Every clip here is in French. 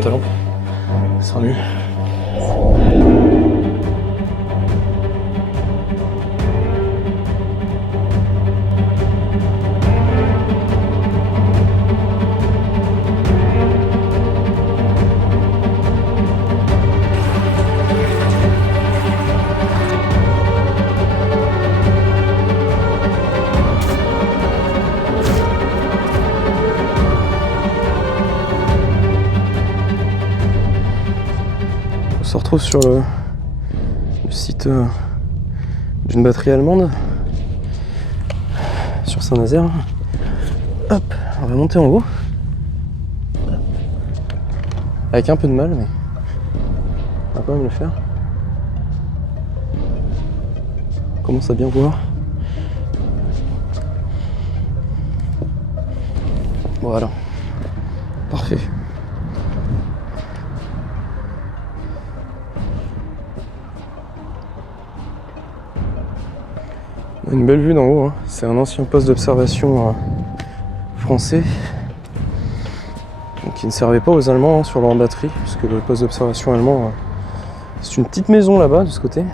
tiens ta lampe. Ça sera mieux. On se retrouve sur le site d'une batterie allemande sur Saint-Nazaire. Hop, on va monter en haut avec un peu de mal, mais on va quand même le faire. On commence à bien voir. Voilà, parfait. Une belle vue d'en haut, hein. C'est un ancien poste d'observation français qui ne servait pas aux Allemands sur leur batterie, puisque le poste d'observation allemand, c'est une petite maison là-bas de ce côté.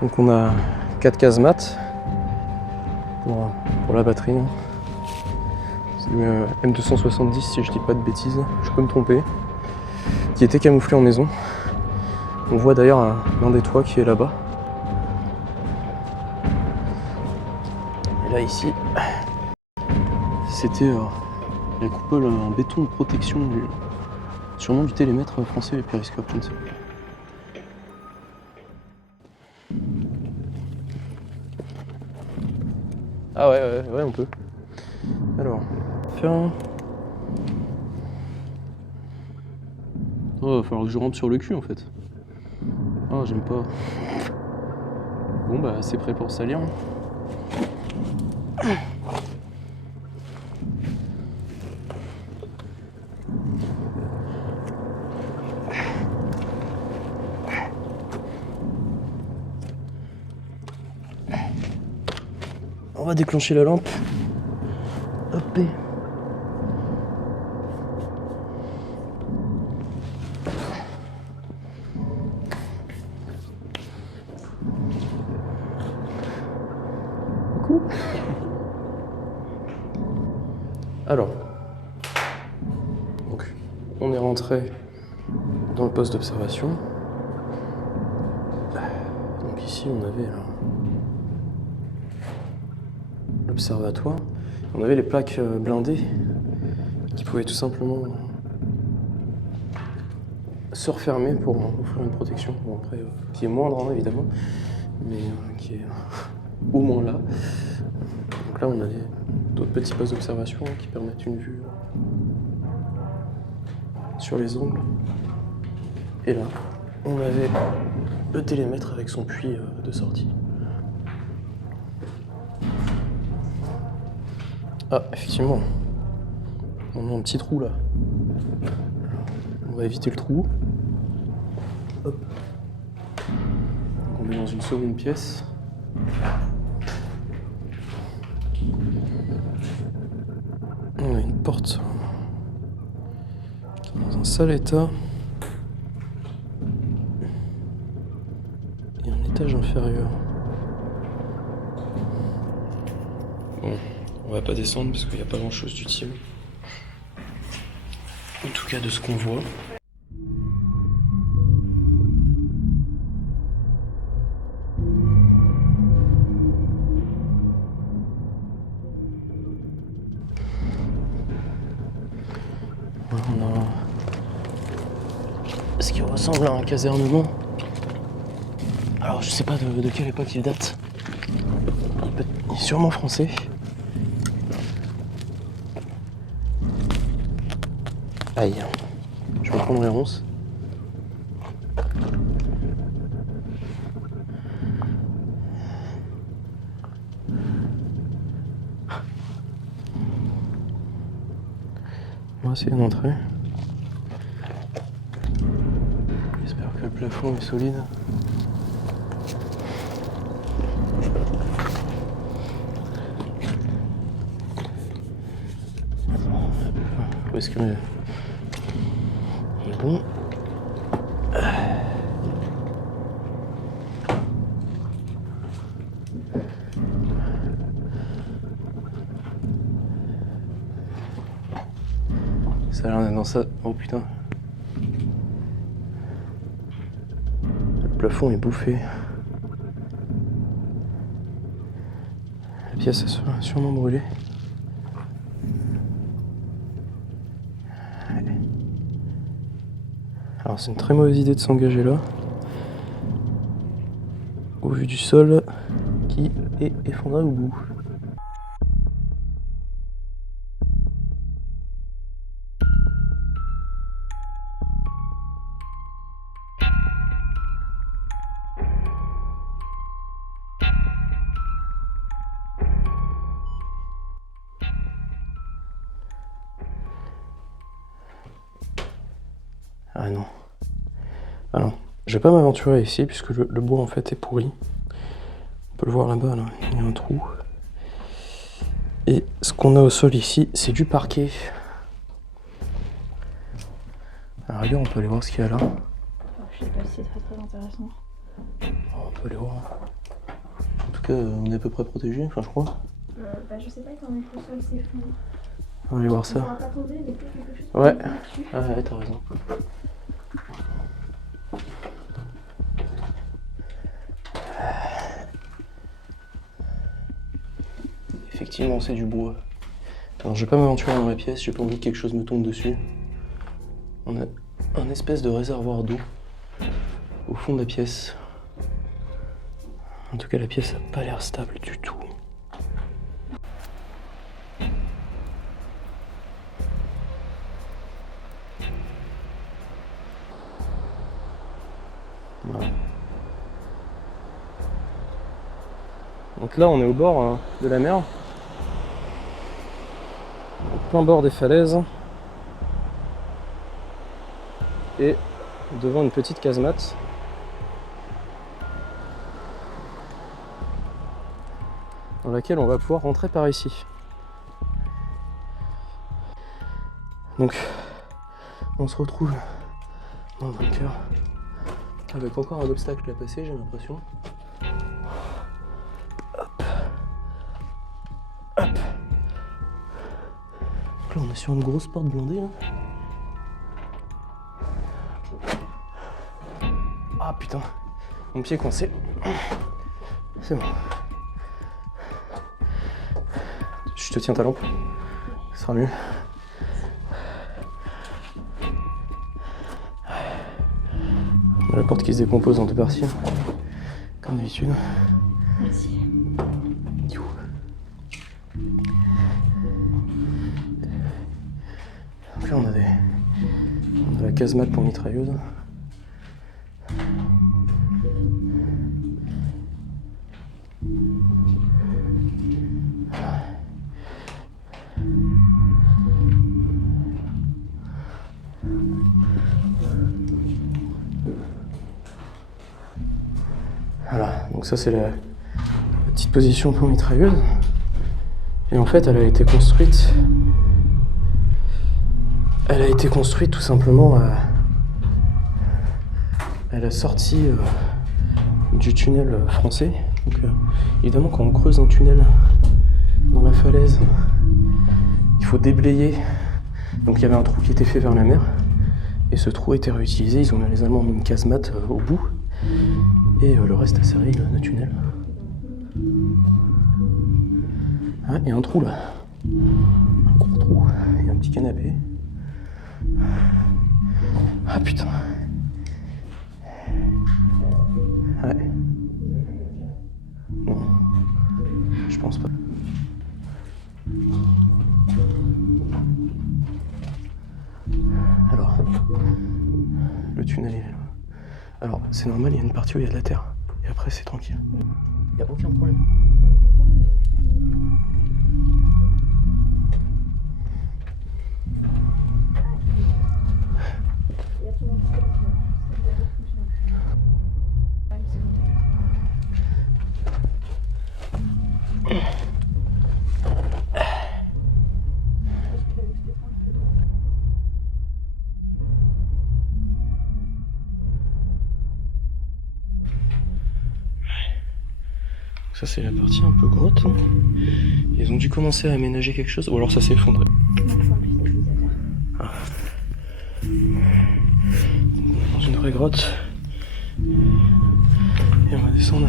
Donc on a 4 casemates pour la batterie. Hein. C'est du M270 si je dis pas de bêtises, je peux me tromper, qui était camouflé en maison. On voit d'ailleurs l'un des toits qui est là-bas. Et là ici, c'était la coupole en béton de protection sûrement du télémètre français, le périscope, je ne sais pas. Ah ouais, on peut. Alors, faire un... Oh, va falloir que je rampe sur le cul en fait. Oh, j'aime pas. Bon bah, c'est prêt pour salir. On va déclencher la lampe. Hop. Coucou. Alors, donc, on est rentré dans le poste d'observation. Donc ici, on avait l'observatoire. On avait les plaques blindées qui pouvaient tout simplement se refermer pour offrir une protection. Bon, après, qui est moindre, hein, évidemment, mais qui est au moins là. Donc là, on a d'autres petits postes d'observation qui permettent une vue sur les angles. Et là, on avait le télémètre avec son puits de sortie. Ah, effectivement, on a un petit trou là. On va éviter le trou. Hop. Donc on est dans une seconde pièce. On a une porte qui est dans un sale état. Et un étage inférieur. Bon, on va pas descendre parce qu'il n'y a pas grand chose d'utile. En tout cas de ce qu'on voit. Voilà, on a ce qui ressemble à un casernement. Alors je sais pas de quelle époque il date. Il est sûrement français. Aïe, je vais prendre les ronces. On va essayer d'entrer. J'espère que le plafond est solide. Où est-ce que On est bon. Ça a l'air d'être dans ça. Oh putain. Le plafond est bouffé. La pièce a sûrement brûlé. Alors c'est une très mauvaise idée de s'engager là. Au vu du sol qui est effondré au bout. Ah non. Ah non. Je vais pas m'aventurer ici puisque le bois en fait est pourri. On peut le voir là-bas, là. Il y a un trou. Et ce qu'on a au sol ici, c'est du parquet. Alors regarde, on peut aller voir ce qu'il y a là. Je sais pas si c'est très intéressant. On peut aller voir. En tout cas, on est à peu près protégé, enfin je crois. Je sais pas quand le sol s'effondre. On va aller voir ça. On va pas tomber, mais peut-être quelque chose. Ouais. Ah ouais, t'as raison. Effectivement, c'est du bois. Alors, je vais pas m'aventurer dans la pièce, j'ai pas envie que quelque chose me tombe dessus. On a un espèce de réservoir d'eau au fond de la pièce. En tout cas, la pièce a pas l'air stable du tout. Voilà. Donc là, on est au bord de la mer, au plein bord des falaises, et devant une petite casemate. Dans laquelle on va pouvoir rentrer par ici. Donc, on se retrouve dans le bunker, avec encore un obstacle à passer, j'ai l'impression. Hop. Hop. Donc là, on est sur une grosse porte blindée, là. Ah putain, mon pied est coincé. C'est bon. Je te tiens ta lampe, ce sera mieux. On a la porte qui se décompose en deux parties, comme d'habitude. Merci. Donc là on a la casemate pour mitrailleuse. Voilà, donc ça c'est la petite position pour mitrailleuse. Et en fait elle a été construite tout simplement à la sortie du tunnel français. Donc évidemment quand on creuse un tunnel dans la falaise, il faut déblayer. Donc il y avait un trou qui était fait vers la mer et ce trou a été réutilisé. Les Allemands ont mis une casemate au bout et le reste a servi le tunnel. Ah, il y a un trou là, un gros trou et un petit canapé. Ah putain. Ouais. Non, je pense pas. Alors, le tunnel est là. Alors, c'est normal, il y a une partie où il y a de la terre. Et après, c'est tranquille. Il n'y a aucun problème. Ça c'est la partie un peu grotte. Hein. Ils ont dû commencer à aménager quelque chose, ou alors ça s'est effondré. Ah. Dans une vraie grotte. Et on va descendre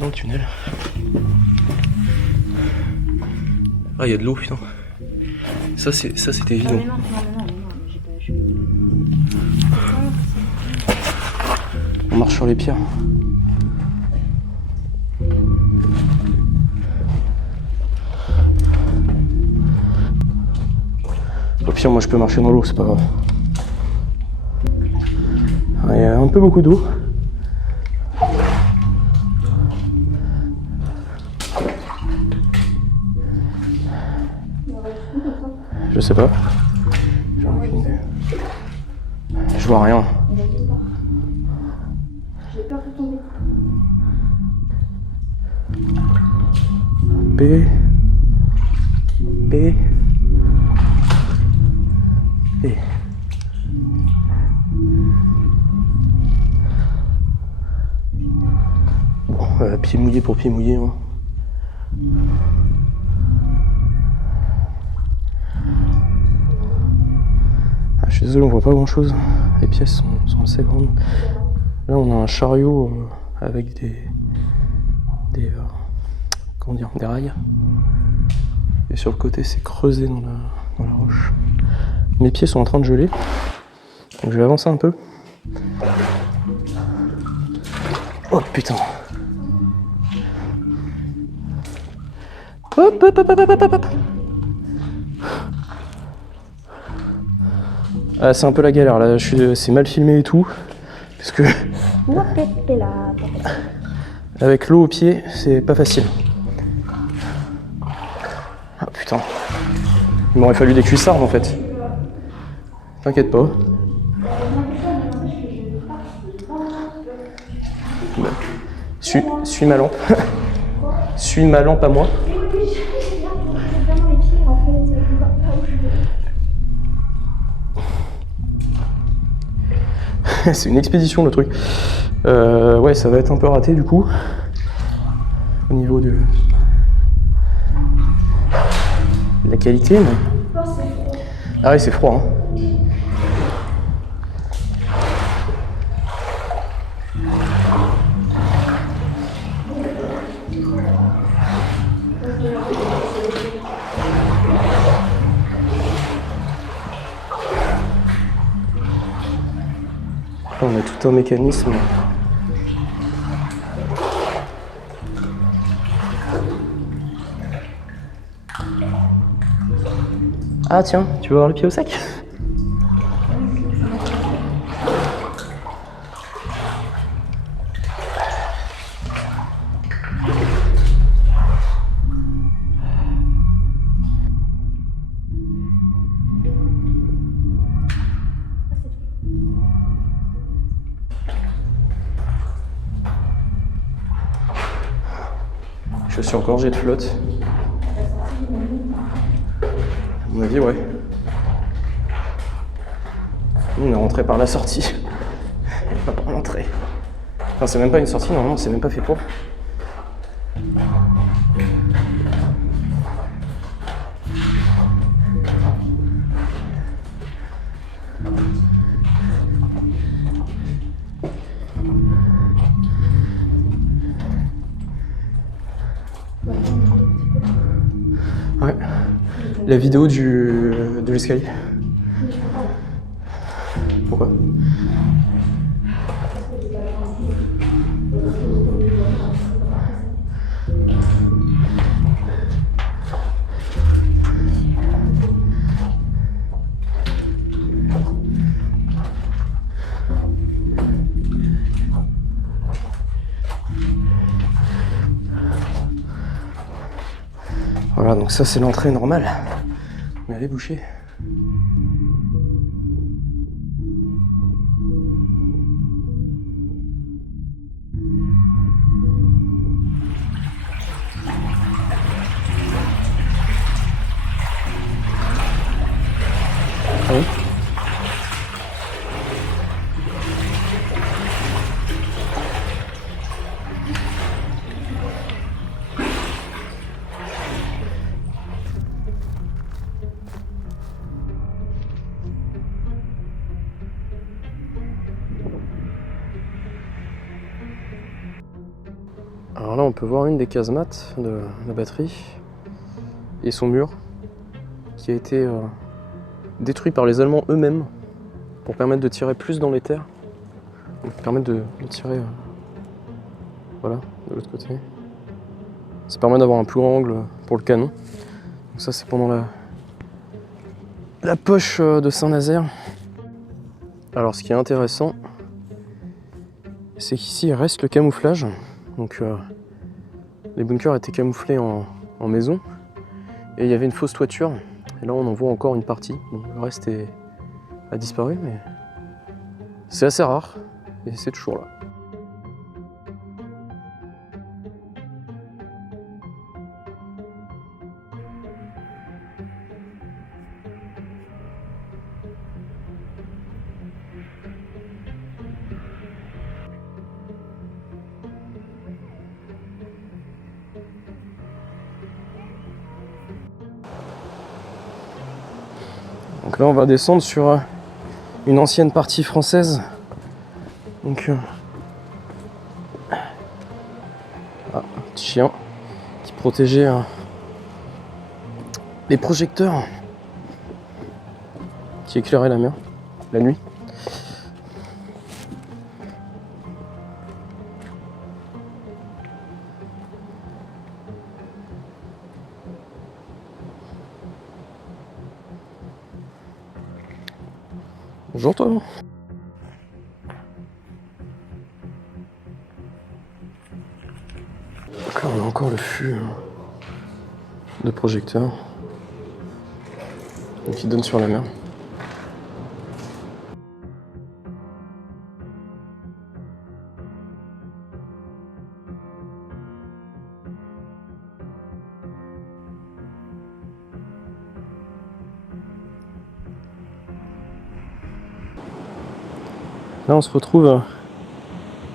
dans le tunnel. Ah, il y a de l'eau, putain. Ça c'était évident. Non, j'ai pas. On marche sur les pierres. Au pire, moi je peux marcher dans l'eau, c'est pas grave. Il y a un peu beaucoup d'eau. Je sais pas. J'en ai aucune idée. Je vois rien. J'ai peur de tomber. B. B. B. Bon, pied mouillé pour pied mouillé. Hein. Je suis désolé, on voit pas grand chose. Les pièces sont assez grandes. Là, on a un chariot avec des rails. Et sur le côté, c'est creusé dans la roche. Mes pieds sont en train de geler. Donc je vais avancer un peu. Oh putain. Hop, hop, hop, hop, hop, hop, hop. Ah, c'est un peu la galère là, c'est mal filmé et tout. Parce que avec l'eau au pied, c'est pas facile. Ah putain. Il m'aurait fallu des cuissardes en fait. T'inquiète pas. Bah, suis ma lampe. Suis ma lampe à moi. C'est une expédition le truc. Ouais, ça va être un peu raté du coup. Au niveau de la qualité. Mais... Ah oui, c'est froid. Hein. Là, on a tout un mécanisme. Ah tiens, tu veux avoir le pied au sec? Je suis engorgé de flotte. À mon avis, ouais. On est rentré par la sortie. Pas par l'entrée. Enfin, c'est même pas une sortie, normalement, c'est même pas fait pour. Ouais. La vidéo de l'escalier. Pourquoi? Voilà, donc ça c'est l'entrée normale. Mais elle est bouchée. Ah oui. Alors là on peut voir une des casemates de la batterie et son mur qui a été détruit par les Allemands eux-mêmes pour permettre de tirer plus dans les terres. Donc permettre de tirer voilà, de l'autre côté. Ça permet d'avoir un plus grand angle pour le canon. Donc ça c'est pendant la poche de Saint-Nazaire. Alors ce qui est intéressant, c'est qu'ici il reste le camouflage. Donc les bunkers étaient camouflés en maison et il y avait une fausse toiture. Et là on en voit encore une partie. Bon, le reste a disparu, mais c'est assez rare et c'est toujours là. Donc là on va descendre sur une ancienne partie française. Donc un petit chien qui protégeait les projecteurs qui éclairaient la mer la nuit. Bonjour toi. Donc là on a encore le fût de projecteur qui donne sur la mer. Là on se retrouve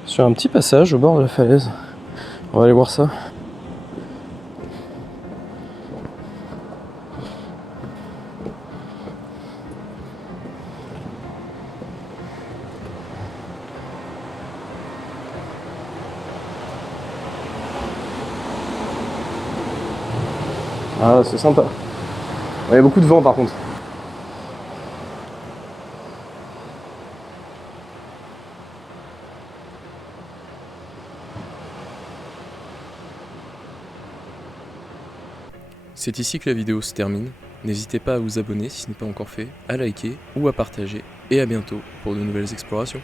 sur un petit passage au bord de la falaise. On va aller voir ça. Ah c'est sympa. Il y a beaucoup de vent par contre. C'est ici que la vidéo se termine. N'hésitez pas à vous abonner si ce n'est pas encore fait, à liker ou à partager. Et à bientôt pour de nouvelles explorations.